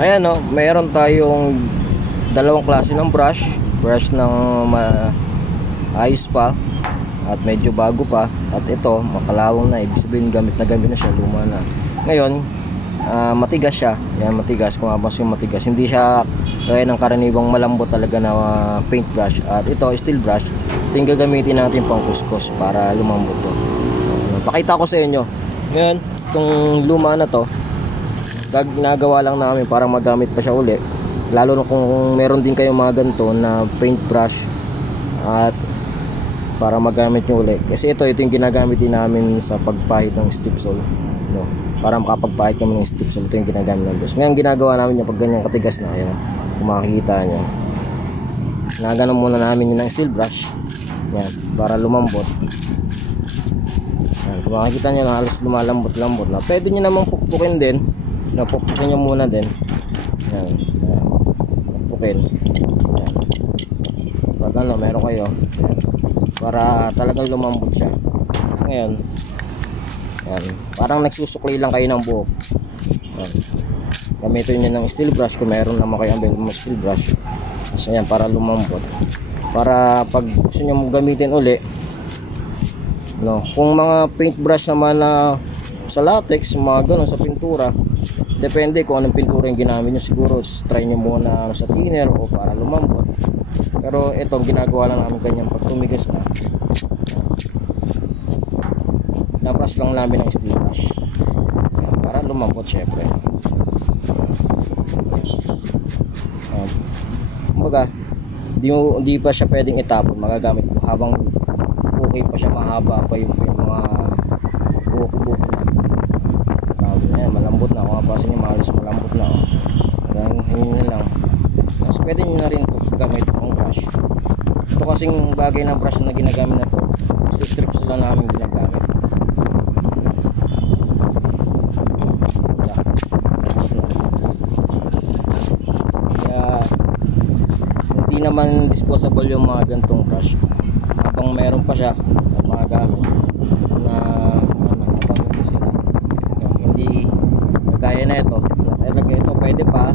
Ayan no, mayroon tayong dalawang klase ng brush. Brush ng ma ayos pa at medyo bago pa. At ito makalawang na ibig sabihin gamit na gamit na siya luma na. Ngayon ah, matigas siya. Yan matigas kung abas yung matigas. Hindi siya gaya ng karaniwang malambot talaga na ah, paint brush at ito steel brush. Ito yung gagamitin natin pang kuskus para lumambot to. Ah, pakita ko sa inyo. Ngayon itong luma na to gag- ginagawa lang namin para magamit pa siya uli. Lalo na kung meron din kayong mga ganito na paint brush at para magamit nyo uli. Kasi ito ito yung ginagamit din namin sa pagpahid ng strip sole no? para makapagpahid kami ng strip sole ito yung ginagamit ng brush. Ngayon ginagawa namin yung pag ganyan katigas na ayan kung makikita nyo naganon muna namin yun ng steel brush. Yan para lumambot. Yan, kung makikita nyo na halos lumalambot-lambot na. Pwede nyo namang pukpukin din napukpukin nyo muna din. Yan, yan. pukpukin yan. pag ano meron kayo. Para talagang lumambot siya. Ngayon. Yan. parang nagsusukli lang kayo ng buhok. Yan. gamitin nyo ng steel brush kung meron naman kayo available steel brush. Kasi yan para lumambot. Para pag gusto nyo gamitin uli no kung mga paintbrush naman na sa latex mga ganun sa pintura. Depende kung anong pintura yung ginamit nyo. Siguro try nyo muna ano, sa thinner o para lumambot. Pero ito ginagawa lang namin ganyan pag tumigas na. Nabrush lang namin ng steel brush. Para lumambot syempre. Yan. kumbaga di, di pa siya pwedeng itapon. Magagamit mo habang okay pa siya mahaba pa yung, yung mga buhok-buhok niya Grabe na yan, malambot na kung mahalos malambot na oh. hanggang yun na lang tapos pwede nyo na rin ito gamit ang brush ito kasing bagay na brush na ginagamit na to sa strips lang namin ginagamit kaya hindi naman disposable yung mga gantong brush habang meron pa siya at mga gamit na ano, habang hindi sila hindi kagaya na ito pwede pa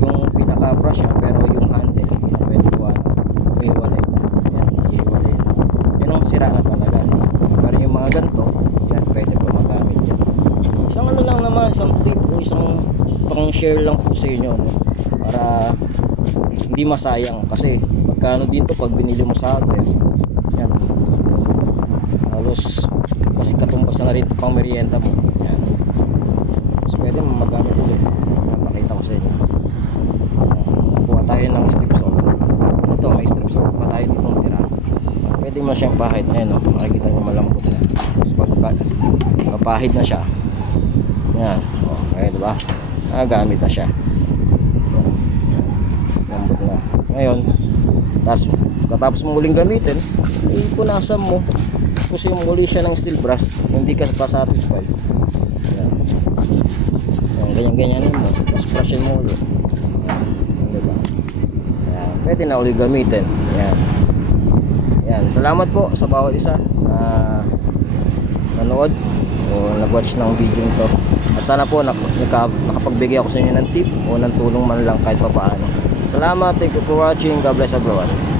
yung pinaka brush yan pero yung handle hindi na pwede iwanan ihiwalay na. Yan ihiwalay na. Yun ang sira na talaga. Pero yung mga ganito yan pwede pa magamit yan. Isang ano lang naman isang tip o isang pang share lang po sa inyo no? para hindi masayang. Kasi magkano din to pag binili mo sa hardware. Yan. Halos kasi katumbas na rin pang merienda mo. Yan. So pwede magamit ulit papakita ko sa inyo. Kuha tayo ng strip saw. Ito may strip saw pa tayo dito tira pwede mo siyang pahid. Ayun o makikita nyo malambot na. Tapos pag papahid na siya. Yan o ayun diba? Nagagamit na siya. Lambot na. Ngayon tapos katapos mo muling gamitin ipunasan mo. Kasi muli siya ng steel brush. Hindi ka pa satisfied. Yan yan ganyan ganyanin mo brushin mo ulit diba? Yan pwede na ulit gamitin. Yan yan salamat po sa bawat isa na nanood o nag-watch ng video nito. At sana po nak naka, nakapagbigay ako sa inyo ng tip o ng tulong man lang kahit pa paano salamat. Thank you for watching. God bless everyone